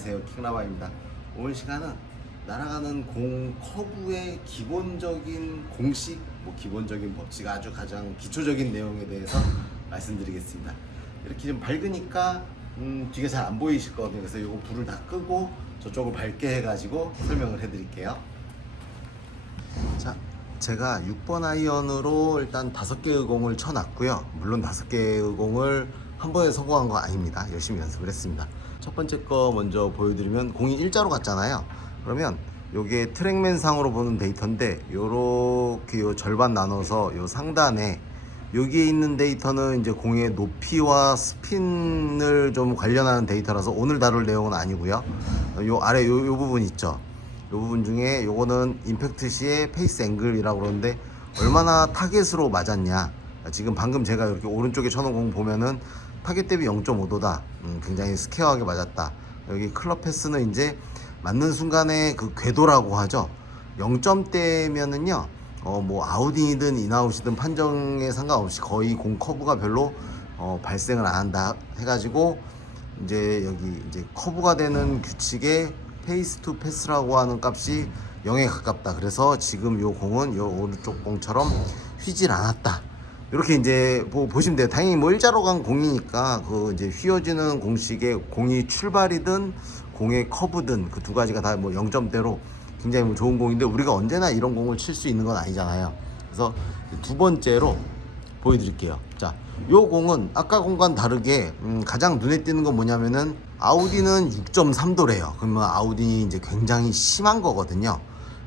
안녕하세요, 킹라바입니다. 오늘 시간은 날아가는 공 커브의 기본적인 공식, 기본적인 법칙, 아주 가장 기초적인 내용에 대해서 말씀드리겠습니다. 이렇게 좀 밝으니까 뒤가 잘 안 보이실 거거든요. 그래서 이거 불을 다 끄고 저쪽을 밝게 해가지고 설명을 해드릴게요. 자, 제가 6번 아이언으로 일단 5개의 공을 쳐놨고요. 물론 5개의 공을 한 번에 성공한 거 아닙니다. 열심히 연습을 했습니다. 첫 번째 거 먼저 보여드리면, 공이 일자로 갔잖아요. 그러면 요게 트랙맨 상으로 보는 데이터인데, 요렇게 요 절반 나눠서 요 상단에 여기에 있는 데이터는 이제 공의 높이와 스핀을 좀 관련하는 데이터라서 오늘 다룰 내용은 아니고요. 요 아래 요 부분 있죠. 이 부분 중에 요거는 임팩트 시의 페이스 앵글이라고 그러는데, 얼마나 타겟으로 맞았냐. 지금 방금 제가 이렇게 오른쪽에 쳐놓은 공 보면은 타겟 대비 0.5도다. 굉장히 스퀘어하게 맞았다. 여기 클럽 패스는 이제 맞는 순간에 그 궤도라고 하죠. 0점대면은요, 아웃이든 인아웃이든 판정에 상관없이 거의 공 커브가 별로 발생을 안 한다 해가지고, 이제 여기 이제 커브가 되는 규칙에 페이스 투 패스라고 하는 값이 0에 가깝다. 그래서 지금 요 공은 요 오른쪽 공처럼 휘질 않았다. 이렇게 이제 보시면 돼요. 당연히 일자로 간 공이니까 그 이제 휘어지는 공식에 공이 출발이든 공의 커브든 그 두 가지가 다 0점대로 굉장히 좋은 공인데, 우리가 언제나 이런 공을 칠 수 있는 건 아니잖아요. 그래서 두 번째로 보여드릴게요. 자, 요 공은 아까 공과는 다르게 가장 눈에 띄는 건 뭐냐면은, 아웃인은 6.3도래요. 그러면 아웃인이 이제 굉장히 심한 거거든요.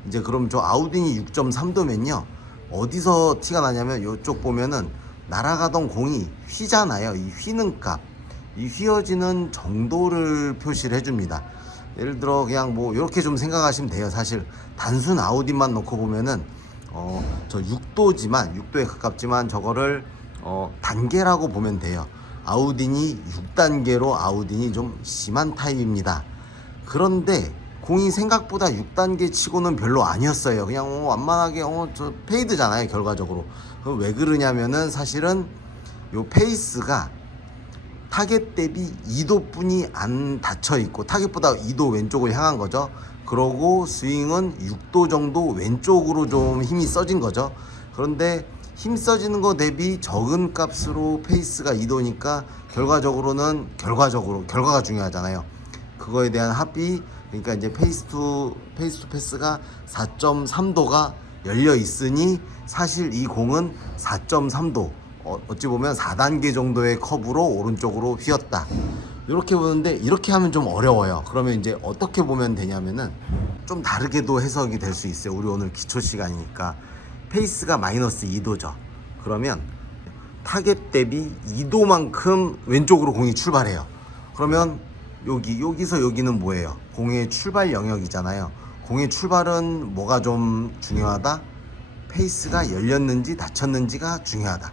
이제 그럼 저 아웃인이 6.3도면요, 어디서 티가 나냐면, 요쪽 보면은 날아가던 공이 휘잖아요. 이 휘는 값, 이 휘어지는 정도를 표시를 해줍니다. 예를 들어 그냥 이렇게 좀 생각하시면 돼요. 사실 단순 아웃인만 놓고 보면은 저 6도지만 6도에 가깝지만 저거를 단계라고 보면 돼요. 아웃인이 6단계로 아웃인이 좀 심한 타입입니다. 그런데 공이 생각보다 6단계 치고는 별로 아니었어요. 그냥 완만하게 저 페이드잖아요, 결과적으로. 그럼 왜 그러냐면은, 사실은 요 페이스가 타겟 대비 2도뿐이 안 닫혀 있고, 타겟보다 2도 왼쪽을 향한 거죠. 그러고 스윙은 6도 정도 왼쪽으로 좀 힘이 써진 거죠. 그런데 힘 써지는 거 대비 적은 값으로 페이스가 2도니까 결과가 중요하잖아요. 그거에 대한 합이, 그러니까 이제 페이스 투 패스가 4.3도가 열려 있으니, 사실 이 공은 4.3도, 어찌 보면 4단계 정도의 커브로 오른쪽으로 휘었다. 이렇게 보는데, 이렇게 하면 좀 어려워요. 그러면 이제 어떻게 보면 되냐면은, 좀 다르게도 해석이 될 수 있어요. 우리 오늘 기초 시간이니까. 페이스가 마이너스 2도죠. 그러면 타겟 대비 2도만큼 왼쪽으로 공이 출발해요. 그러면 여기서 여기는 뭐예요? 공의 출발 영역이잖아요. 공의 출발은 뭐가 좀 중요하다? 페이스가 열렸는지 닫혔는지가 중요하다.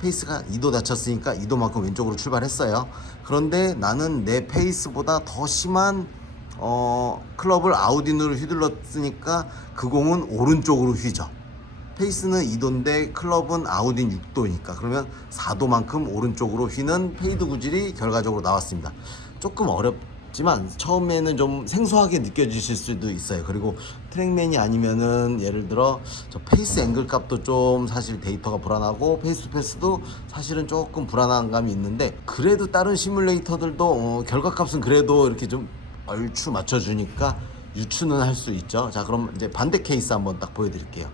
페이스가 2도 닫혔으니까 2도만큼 왼쪽으로 출발했어요. 그런데 나는 내 페이스보다 더 심한 클럽을 아웃인으로 휘둘렀으니까 그 공은 오른쪽으로 휘죠. 페이스는 2도인데 클럽은 아웃인 6도니까 그러면 4도만큼 오른쪽으로 휘는 페이드 구질이 결과적으로 나왔습니다. 조금 어렵지만 처음에는 좀 생소하게 느껴지실 수도 있어요. 그리고 트랙맨이 아니면은, 예를 들어 저 페이스 앵글 값도 좀 사실 데이터가 불안하고, 페이스 투 패스도 사실은 조금 불안한 감이 있는데, 그래도 다른 시뮬레이터들도 결과값은 그래도 이렇게 좀 얼추 맞춰주니까 유추는 할 수 있죠. 자, 그럼 이제 반대 케이스 한번 딱 보여드릴게요.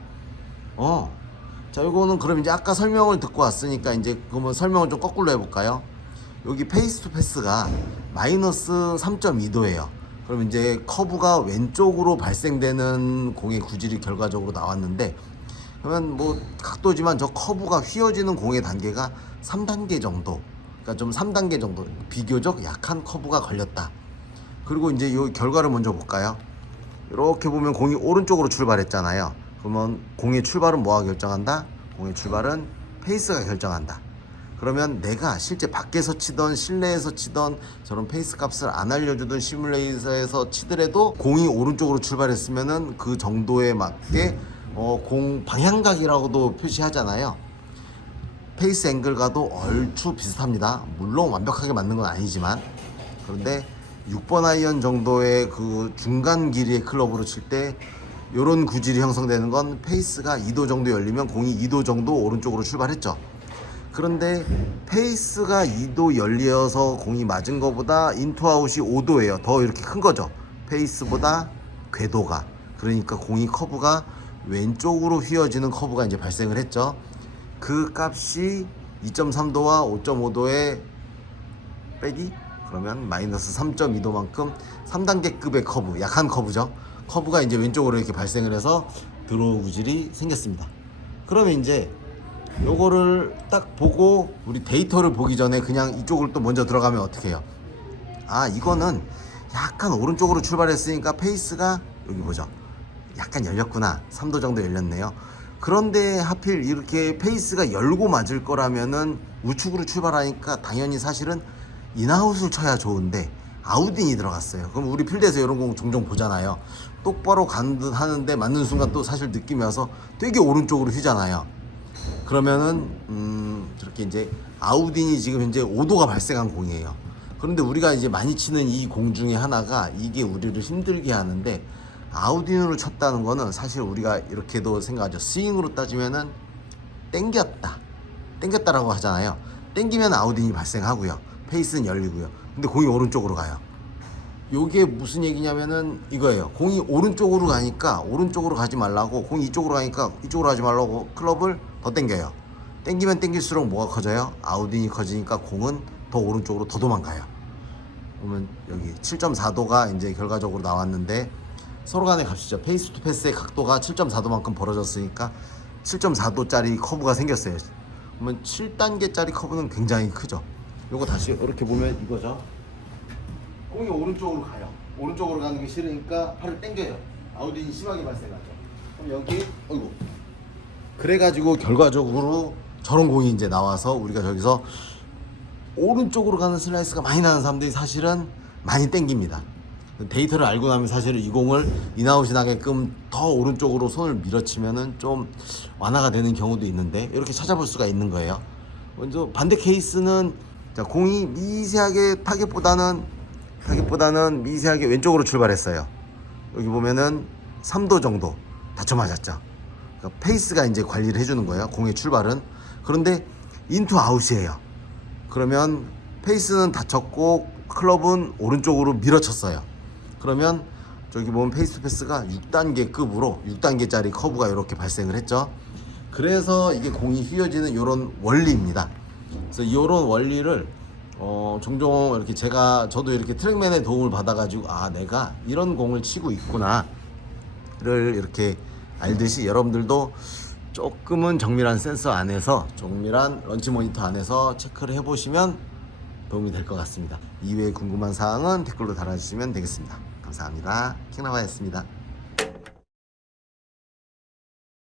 자, 이거는 그럼 이제 아까 설명을 듣고 왔으니까 이제 그러면 설명을 좀 거꾸로 해볼까요? 여기 페이스 투 패스가 마이너스 3.2도예요. 그럼 이제 커브가 왼쪽으로 발생되는 공의 구질이 결과적으로 나왔는데, 그러면 각도지만 저 커브가 휘어지는 공의 단계가 3단계 정도, 그러니까 좀 3단계 정도 비교적 약한 커브가 걸렸다. 그리고 이제 이 결과를 먼저 볼까요? 이렇게 보면 공이 오른쪽으로 출발했잖아요. 그러면 공의 출발은 뭐가 결정한다? 공의 출발은 페이스가 결정한다. 그러면 내가 실제 밖에서 치던 실내에서 치던 저런 페이스 값을 안 알려주던 시뮬레이터에서 치더라도 공이 오른쪽으로 출발했으면은 그 정도에 맞게 공 방향각이라고도 표시하잖아요. 페이스 앵글과도 얼추 비슷합니다. 물론 완벽하게 맞는 건 아니지만. 그런데 6번 아이언 정도의 그 중간 길이의 클럽으로 칠 때 요런 구질이 형성되는 건 페이스가 2도 정도 열리면 공이 2도 정도 오른쪽으로 출발했죠. 그런데 페이스가 2도 열려서 공이 맞은 것보다 인투아웃이 5도예요. 더 이렇게 큰 거죠. 페이스보다 궤도가. 그러니까 공이 커브가 왼쪽으로 휘어지는 커브가 이제 발생을 했죠. 그 값이 2.3도와 5.5도의 빼기? 그러면 마이너스 3.2도만큼 3단계급의 커브, 약한 커브죠. 커브가 이제 왼쪽으로 이렇게 발생을 해서 드로우 구질이 생겼습니다. 그러면 이제 요거를 딱 보고 우리 데이터를 보기 전에 그냥 이쪽으로 또 먼저 들어가면 어떻게 해요? 아, 이거는 약간 오른쪽으로 출발했으니까 페이스가 여기 보죠. 약간 열렸구나. 3도 정도 열렸네요. 그런데 하필 이렇게 페이스가 열고 맞을 거라면은 우측으로 출발하니까 당연히 사실은 인아웃을 쳐야 좋은데 아웃인이 들어갔어요. 그럼 우리 필드에서 이런 공 종종 보잖아요. 똑바로 간 듯 하는데 맞는 순간 또 사실 느낌이 와서 되게 오른쪽으로 휘잖아요. 그러면은 저렇게 이제 아웃인이 지금 현재 5도가 발생한 공이에요. 그런데 우리가 이제 많이 치는 이 공 중에 하나가 이게 우리를 힘들게 하는데, 아웃인으로 쳤다는 거는 사실 우리가 이렇게도 생각하죠. 스윙으로 따지면은 땡겼다라고 하잖아요. 땡기면 아웃인이 발생하고요. 페이스는 열리고요. 근데 공이 오른쪽으로 가요. 요게 무슨 얘기냐면은 이거예요. 공이 오른쪽으로 가니까 오른쪽으로 가지 말라고, 공이 이쪽으로 가니까 이쪽으로 가지 말라고 클럽을 더 당겨요. 당기면 당길수록 뭐가 커져요? 아웃인이 커지니까 공은 더 오른쪽으로 더 도망가요. 그러면 여기 7.4도가 이제 결과적으로 나왔는데, 서로 간의 값이죠. 페이스 투 패스의 각도가 7.4도만큼 벌어졌으니까 7.4도짜리 커브가 생겼어요. 그러면 7단계짜리 커브는 굉장히 크죠. 요거 다시 이렇게 보면 이거죠. 공이 오른쪽으로 가요. 오른쪽으로 가는 게 싫으니까 팔을 당겨요. 아웃인이 심하게 발생하죠. 그럼 여기 어이구. 그래가지고 결과적으로 저런 공이 이제 나와서 우리가 저기서 오른쪽으로 가는 슬라이스가 많이 나는 사람들이 사실은 많이 땡깁니다. 데이터를 알고 나면 사실은 이 공을 인아웃이 나게끔 더 오른쪽으로 손을 밀어치면은 좀 완화가 되는 경우도 있는데, 이렇게 찾아볼 수가 있는 거예요. 먼저 반대 케이스는, 자, 공이 미세하게 타겟보다는 미세하게 왼쪽으로 출발했어요. 여기 보면은 3도 정도 다쳐 맞았죠. 그러니까 페이스가 이제 관리를 해주는 거예요, 공의 출발은. 그런데 인투 아웃이에요. 그러면 페이스는 다쳤고 클럽은 오른쪽으로 밀어쳤어요. 그러면 저기 보면 페이스 투 패스가 6단계급으로 6단계짜리 커브가 이렇게 발생을 했죠. 그래서 이게 공이 휘어지는 이런 원리입니다. 그래서 이런 원리를 종종 이렇게 저도 이렇게 트랙맨의 도움을 받아가지고, 아, 내가 이런 공을 치고 있구나를 이렇게 알듯이 여러분들도 조금은 정밀한 센서 안에서, 정밀한 런치 모니터 안에서 체크를 해보시면 도움이 될 것 같습니다. 이외에 궁금한 사항은 댓글로 달아주시면 되겠습니다. 감사합니다. 킹나바였습니다.